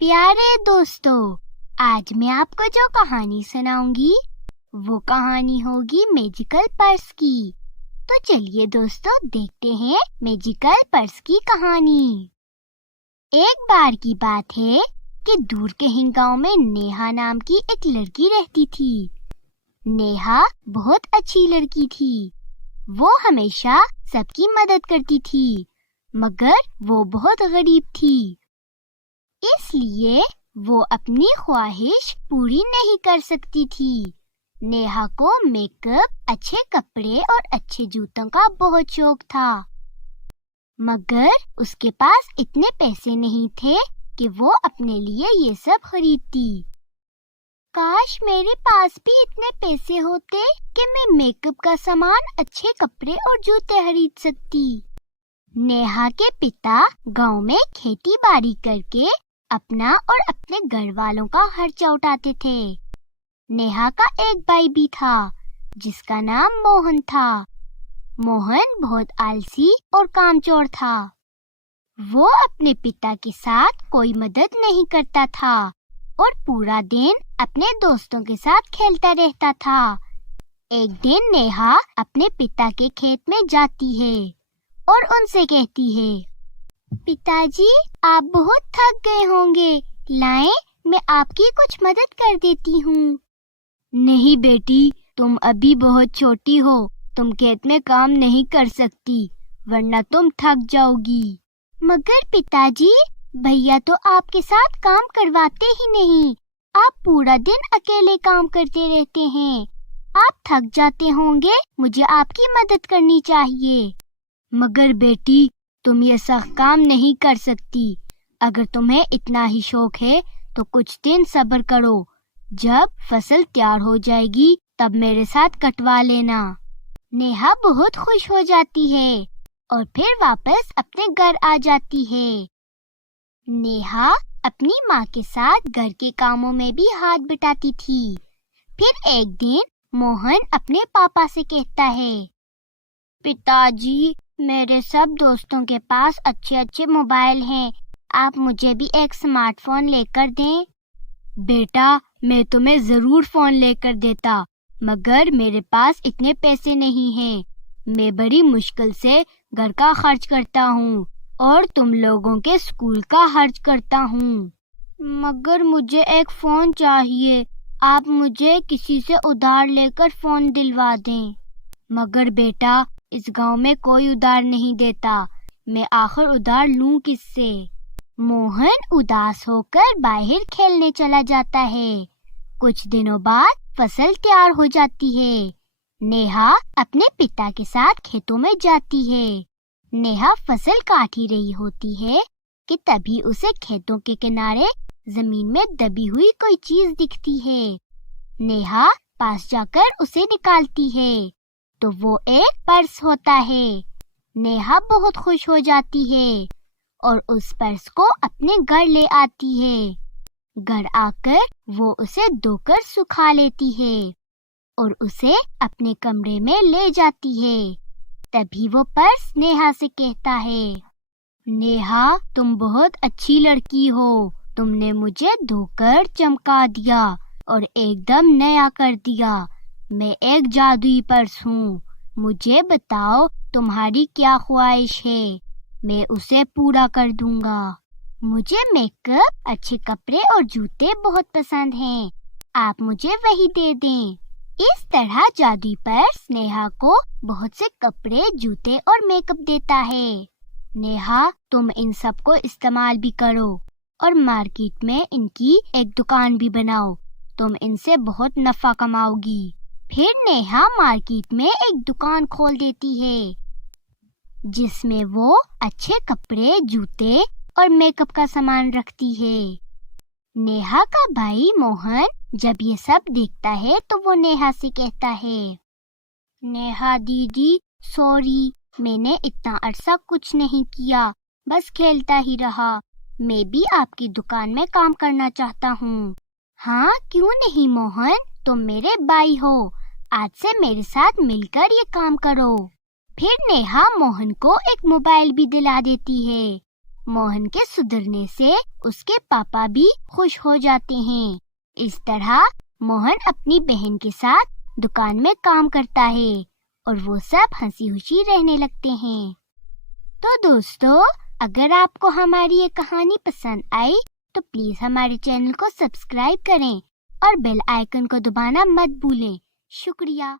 प्यारे दोस्तों, आज मैं आपको जो कहानी सुनाऊंगी वो कहानी होगी मैजिकल पर्स की। तो चलिए दोस्तों, देखते हैं मैजिकल पर्स की कहानी। एक बार की बात है कि दूर कहीं गांव में नेहा नाम की एक लड़की रहती थी। नेहा बहुत अच्छी लड़की थी। वो हमेशा सबकी मदद करती थी, मगर वो बहुत गरीब थी, इसलिए वो अपनी ख्वाहिश पूरी नहीं कर सकती थी। नेहा को मेकअप, अच्छे कपड़े और अच्छे जूतों का बहुत शौक था, मगर उसके पास इतने पैसे नहीं थे कि वो अपने लिए ये सब खरीदती। काश मेरे पास भी इतने पैसे होते कि मैं मेकअप का सामान, अच्छे कपड़े और जूते खरीद सकती। नेहा के पिता गांव में खेती बाड़ी करके अपना और अपने घर वालों का खर्चा उठाते थे। नेहा का एक भाई भी था जिसका नाम मोहन था। मोहन बहुत आलसी और कामचोर था। वो अपने पिता के साथ कोई मदद नहीं करता था और पूरा दिन अपने दोस्तों के साथ खेलता रहता था। एक दिन नेहा अपने पिता के खेत में जाती है और उनसे कहती है, पिताजी, आप बहुत थक गए होंगे, लाएं मैं आपकी कुछ मदद कर देती हूँ। नहीं बेटी, तुम अभी बहुत छोटी हो, तुम खेत में काम नहीं कर सकती, वरना तुम थक जाओगी। मगर पिताजी, भैया तो आपके साथ काम करवाते ही नहीं, आप पूरा दिन अकेले काम करते रहते हैं, आप थक जाते होंगे, मुझे आपकी मदद करनी चाहिए। मगर बेटी, तुम ये सख्त काम नहीं कर सकती। अगर तुम्हें इतना ही शौक है तो कुछ दिन सब्र करो, जब फसल तैयार हो जाएगी तब मेरे साथ कटवा लेना। नेहा बहुत खुश हो जाती है और फिर वापस अपने घर आ जाती है। नेहा अपनी माँ के साथ घर के कामों में भी हाथ बटाती थी। फिर एक दिन मोहन अपने पापा से कहता है, पिताजी, मेरे सब दोस्तों के पास अच्छे अच्छे मोबाइल हैं, आप मुझे भी एक स्मार्टफोन लेकर दें। बेटा, मैं तुम्हें जरूर फोन लेकर देता, मगर मेरे पास इतने पैसे नहीं हैं। मैं बड़ी मुश्किल से घर का खर्च करता हूँ और तुम लोगों के स्कूल का खर्च करता हूँ। मगर मुझे एक फोन चाहिए, आप मुझे किसी से उधार लेकर फोन दिलवा दें। मगर बेटा, इस गांव में कोई उधार नहीं देता, मैं आखिर उधार लूं किससे? मोहन उदास होकर बाहर खेलने चला जाता है। कुछ दिनों बाद फसल तैयार हो जाती है। नेहा अपने पिता के साथ खेतों में जाती है। नेहा फसल काट ही रही होती है कि तभी उसे खेतों के किनारे जमीन में दबी हुई कोई चीज दिखती है। नेहा पास जाकर उसे निकालती है तो वो एक पर्स होता है। नेहा बहुत खुश हो जाती है और उस पर्स को अपने घर ले आती है। घर आकर वो उसे धोकर सुखा लेती है और उसे अपने कमरे में ले जाती है। तभी वो पर्स नेहा से कहता है, नेहा, तुम बहुत अच्छी लड़की हो, तुमने मुझे धोकर चमका दिया और एकदम नया कर दिया। मैं एक जादुई पर्स हूँ, मुझे बताओ तुम्हारी क्या ख्वाहिश है, मैं उसे पूरा कर दूंगा। मुझे मेकअप, अच्छे कपड़े और जूते बहुत पसंद हैं, आप मुझे वही दे दें। इस तरह जादुई पर्स नेहा को बहुत से कपड़े, जूते और मेकअप देता है। नेहा, तुम इन सब को इस्तेमाल भी करो और मार्केट में इनकी एक दुकान भी बनाओ, तुम इनसे बहुत नफा कमाओगी। फिर नेहा मार्केट में एक दुकान खोल देती है जिसमें वो अच्छे कपड़े, जूते और मेकअप का सामान रखती है। नेहा का भाई मोहन जब ये सब देखता है तो वो नेहा से कहता है, नेहा दीदी, सॉरी, मैंने इतना अरसा कुछ नहीं किया, बस खेलता ही रहा। मैं भी आपकी दुकान में काम करना चाहता हूँ। हाँ, क्यों नहीं मोहन, तुम मेरे भाई हो, आज से मेरे साथ मिलकर ये काम करो। फिर नेहा मोहन को एक मोबाइल भी दिला देती है मोहन के सुधरने से उसके पापा भी खुश हो जाते हैं। इस तरह मोहन अपनी बहन के साथ दुकान में काम करता है और वो सब हंसी खुशी रहने लगते हैं। तो दोस्तों, अगर आपको हमारी ये कहानी पसंद आई तो प्लीज हमारे चैनल को सब्सक्राइब करें और बेल आइकन को दबाना मत भूलें। शुक्रिया।